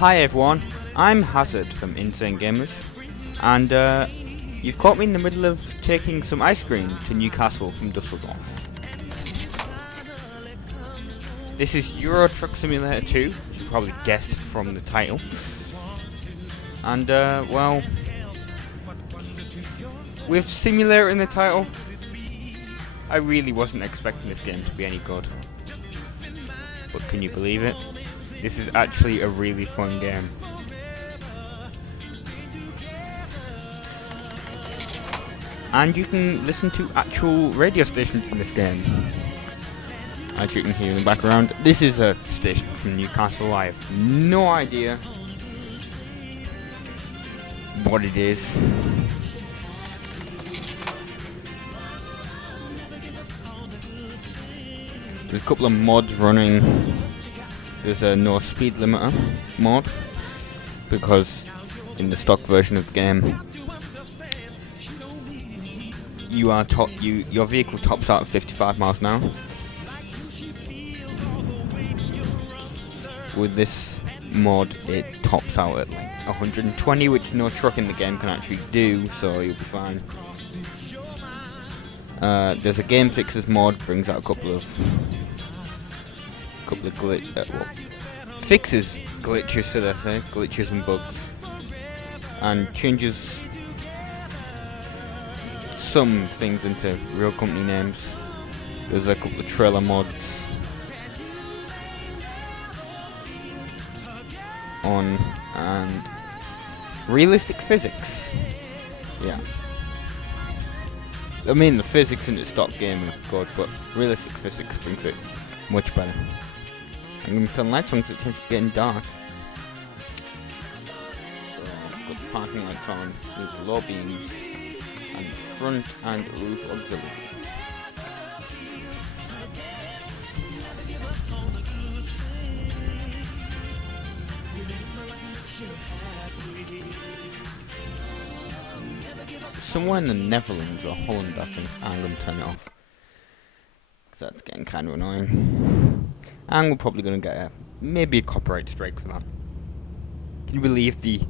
Hi everyone, I'm Hazard from Insane Gamers, and you've caught me in the middle of taking some ice cream to Newcastle from Dusseldorf. This is Euro Truck Simulator 2, as you probably guessed from the title. And well, with Simulator in the title, I really wasn't expecting this game to be any good. But can you believe it? This is actually a really fun game. And you can listen to actual radio stations in this game. As you can hear in the background, this is a station from Newcastle. I have no idea what it is. There's a couple of mods running. There's a no speed limiter mod, because in the stock version of the game, your vehicle tops out at 55 miles an hour. With this mod, it tops out at like 120, which no truck in the game can actually do, so you'll be fine. There's a game fixes mod, brings out a couple of fixes glitches, should I say, glitches and bugs, and changes some things into real company names. There's a couple of trailer mods on, and realistic physics. Yeah. I mean, the physics in the stock game is good, but realistic physics brings it much better. I'm going to turn lights on because it's getting dark. So I've got the parking lights on with low beams and front and roof auxiliary. Somewhere in the Netherlands or Holland, I think. I'm going to turn it off, because that's getting kind of annoying. And we're probably going to get maybe a copyright strike for that. Can you believe the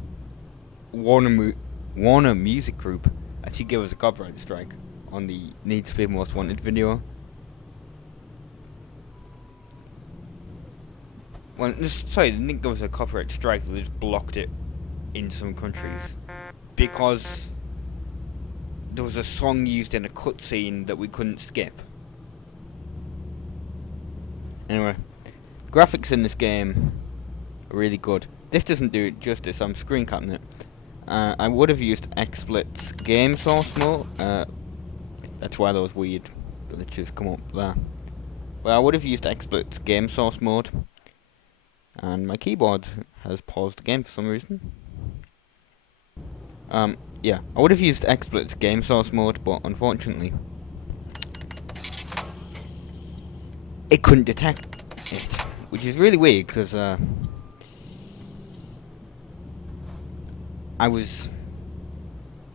Warner Music Group actually gave us a copyright strike on the Need to Be Most Wanted video? Well, sorry, they didn't give us a copyright strike, they just blocked it in some countries. Because there was a song used in a cutscene that we couldn't skip. Anyway, graphics in this game are really good. This doesn't do it justice. I'm screen capping it. I would have used XSplit's game source mode. That's why those weird glitches come up there. But I would have used XSplit's game source mode. And my keyboard has paused the game for some reason. Yeah, I would have used XSplit's game source mode, but unfortunately, it couldn't detect it, which is really weird, because I was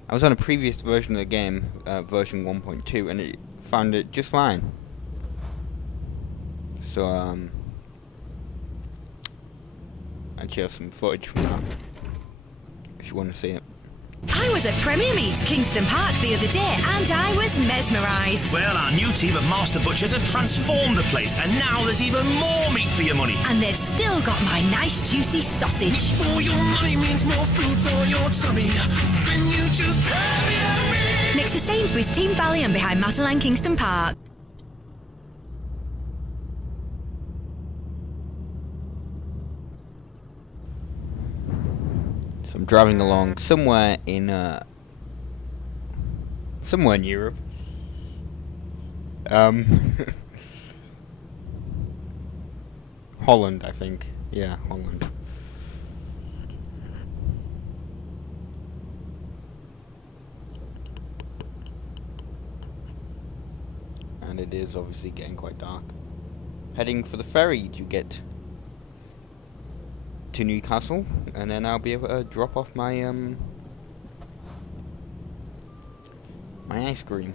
on a previous version of the game, version 1.2, and it found it just fine. So I'd share some footage from that if you want to see it. I was at Premier Meats Kingston Park the other day and I was mesmerised. Well, our new team of Master Butchers have transformed the place, and now there's even more meat for your money. And they've still got my nice juicy sausage. For your money means more food for your tummy. When you choose Premier Meats. Next to Sainsbury's, Team Valley and behind Matalan Kingston Park. I'm driving along somewhere in Europe. Holland, I think. Yeah, Holland. And it is obviously getting quite dark. Heading for the ferry to get to Newcastle, and then I'll be able to drop off my my ice cream.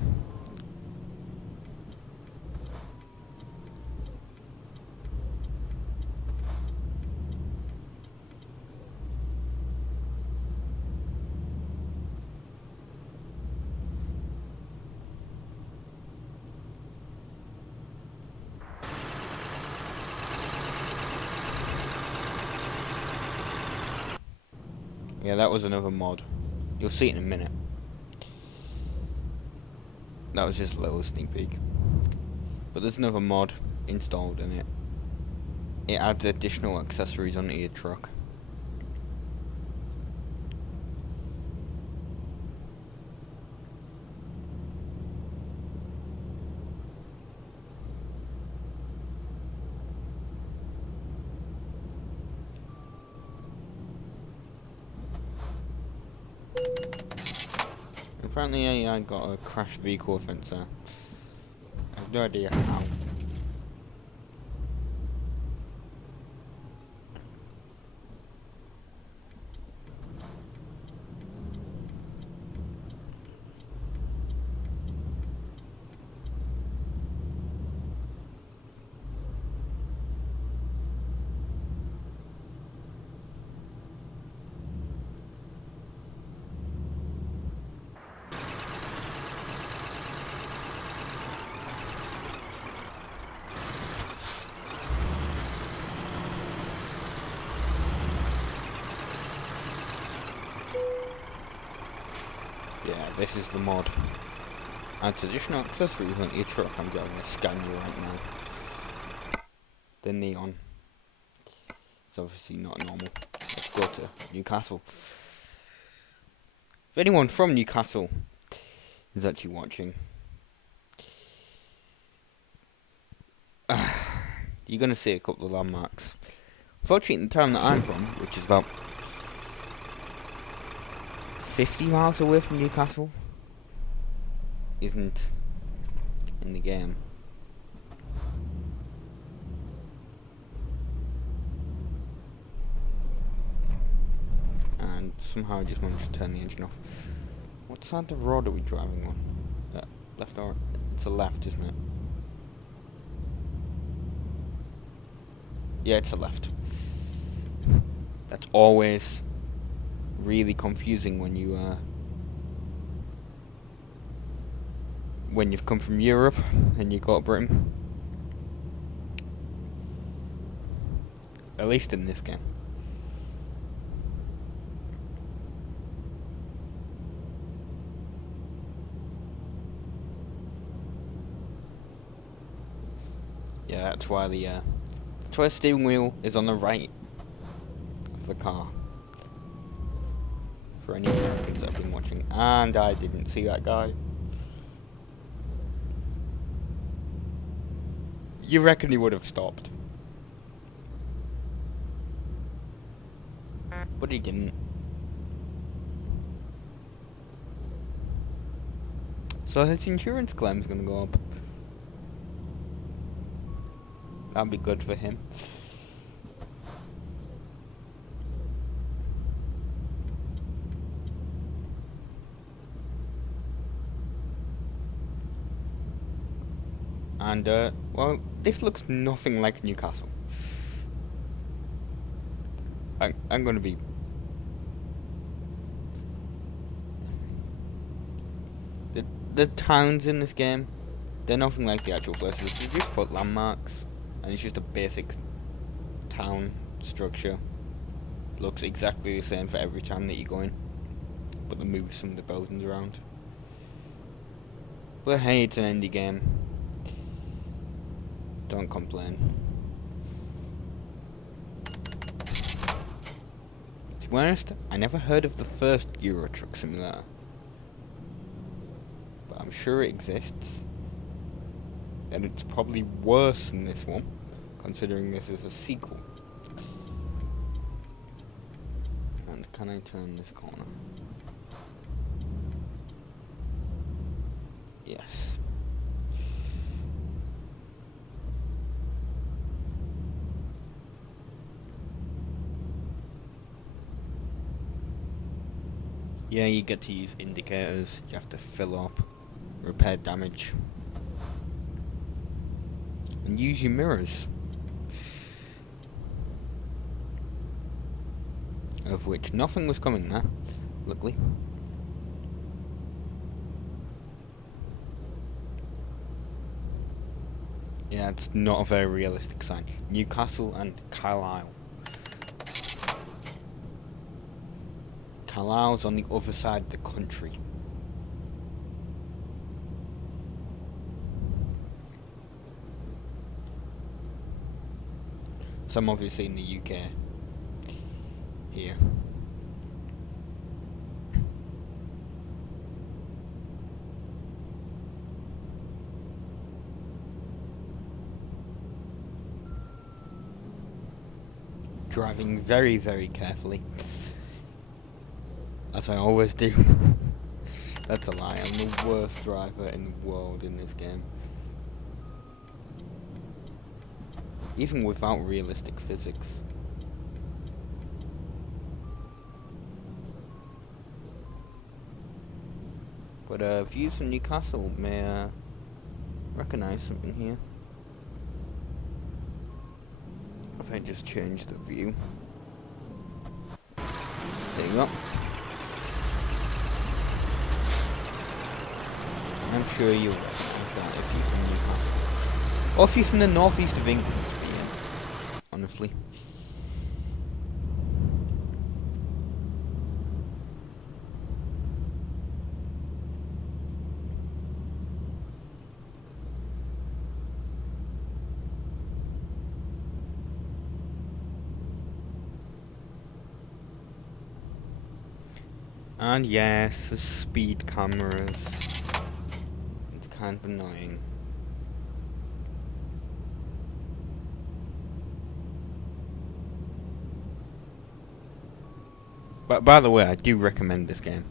Yeah, that was another mod. You'll see it in a minute. That was just a little sneak peek. But there's another mod installed in it. It adds additional accessories onto your truck. Apparently AI got a crashed vehicle offense there. I have no idea how. Yeah, this is the mod. Adds additional accessories on your truck. I'm going to scan you right now. The neon. It's obviously not normal. Let's go to Newcastle. If anyone from Newcastle is actually watching, you're going to see a couple of landmarks. Unfortunately, the town that I'm from, which is about 50 miles away from Newcastle, isn't in the game. And somehow I just managed to turn the engine off. What side of the road are we driving on? Left or right? It's a left, isn't it? Yeah, it's a left. That's always really confusing when you've come from Europe and you go to Britain. At least in this game. Yeah, that's why the steering wheel is on the right of the car. For any Americans that have been watching, and I didn't see that guy. You reckon he would have stopped? But he didn't. So his insurance claim's gonna go up. That'd be good for him. And, well, this looks nothing like Newcastle. I'm gonna be... The towns in this game, they're nothing like the actual places. They just put landmarks, and it's just a basic town structure. Looks exactly the same for every town that you go in, but they move some of the buildings around. But hey, it's an indie game. Don't complain. To be honest, I never heard of the first Euro Truck Simulator, but I'm sure it exists. And it's probably worse than this one, considering this is a sequel. And can I turn this corner? Yes. Yeah, you get to use indicators, you have to fill up, repair damage, and use your mirrors. Of which nothing was coming there, luckily. Yeah, it's not a very realistic sign. Newcastle and Carlisle. Carlisle's on the other side of the country. So I'm obviously in the UK here. Driving very, very carefully, as I always do. That's a lie, I'm the worst driver in the world in this game. Even without realistic physics. But views from Newcastle may recognise something here. If I just change the view. There you go. I'm sure you'll recognise that if you're from Newcastle. Or if you're from the northeast of England, honestly. And yes, the speed cameras. It's kind of annoying. But by the way, I do recommend this game.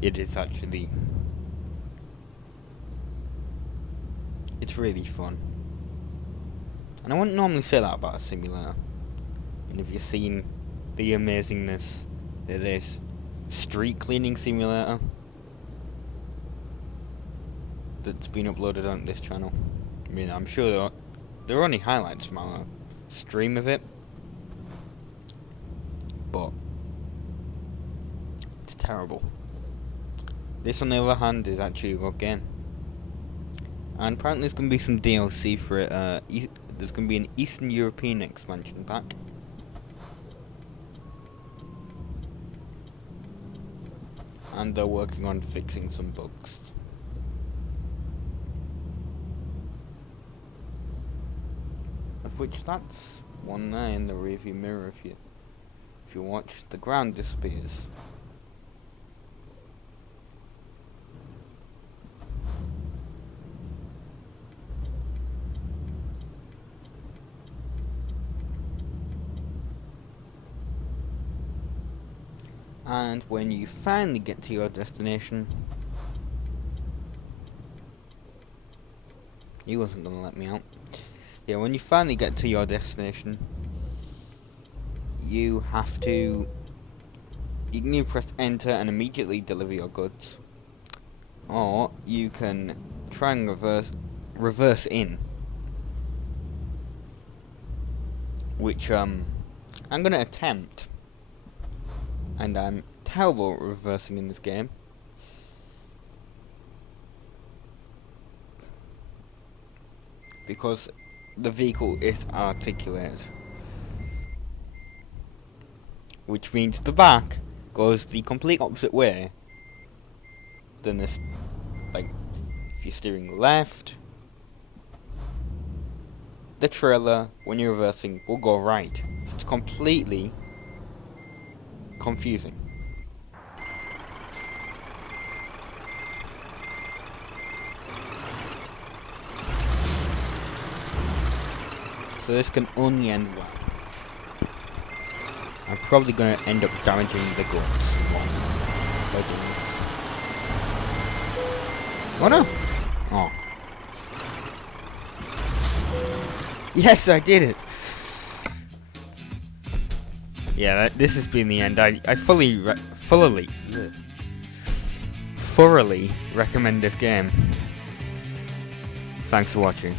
It is actually... it's really fun. And I wouldn't normally say that about a simulator. And if you've seen the amazingness that is street cleaning simulator that's been uploaded on this channel. I mean, I'm sure there are only highlights from our stream of it, but it's terrible. This, on the other hand, is actually a good game. And apparently there's going to be some DLC for it. There's going to be an Eastern European expansion pack. And they're working on fixing some bugs. Of which that's one there in the rearview mirror if you watch, the ground disappears. And when you finally get to your destination, he wasn't gonna let me out. Yeah, when you finally get to your destination, you have to... you can either press enter and immediately deliver your goods, or you can try and reverse in, which I'm gonna attempt. And I'm terrible at reversing in this game. Because the vehicle is articulated. Which means the back goes the complete opposite way than this. Like, if you're steering left, the trailer, when you're reversing, will go right. So it's completely confusing. So this can only end well. I'm probably going to end up damaging the guns by doing this. Oh no! Oh. Yes, I did it! Yeah, this has been the end. I thoroughly recommend this game. Thanks for watching.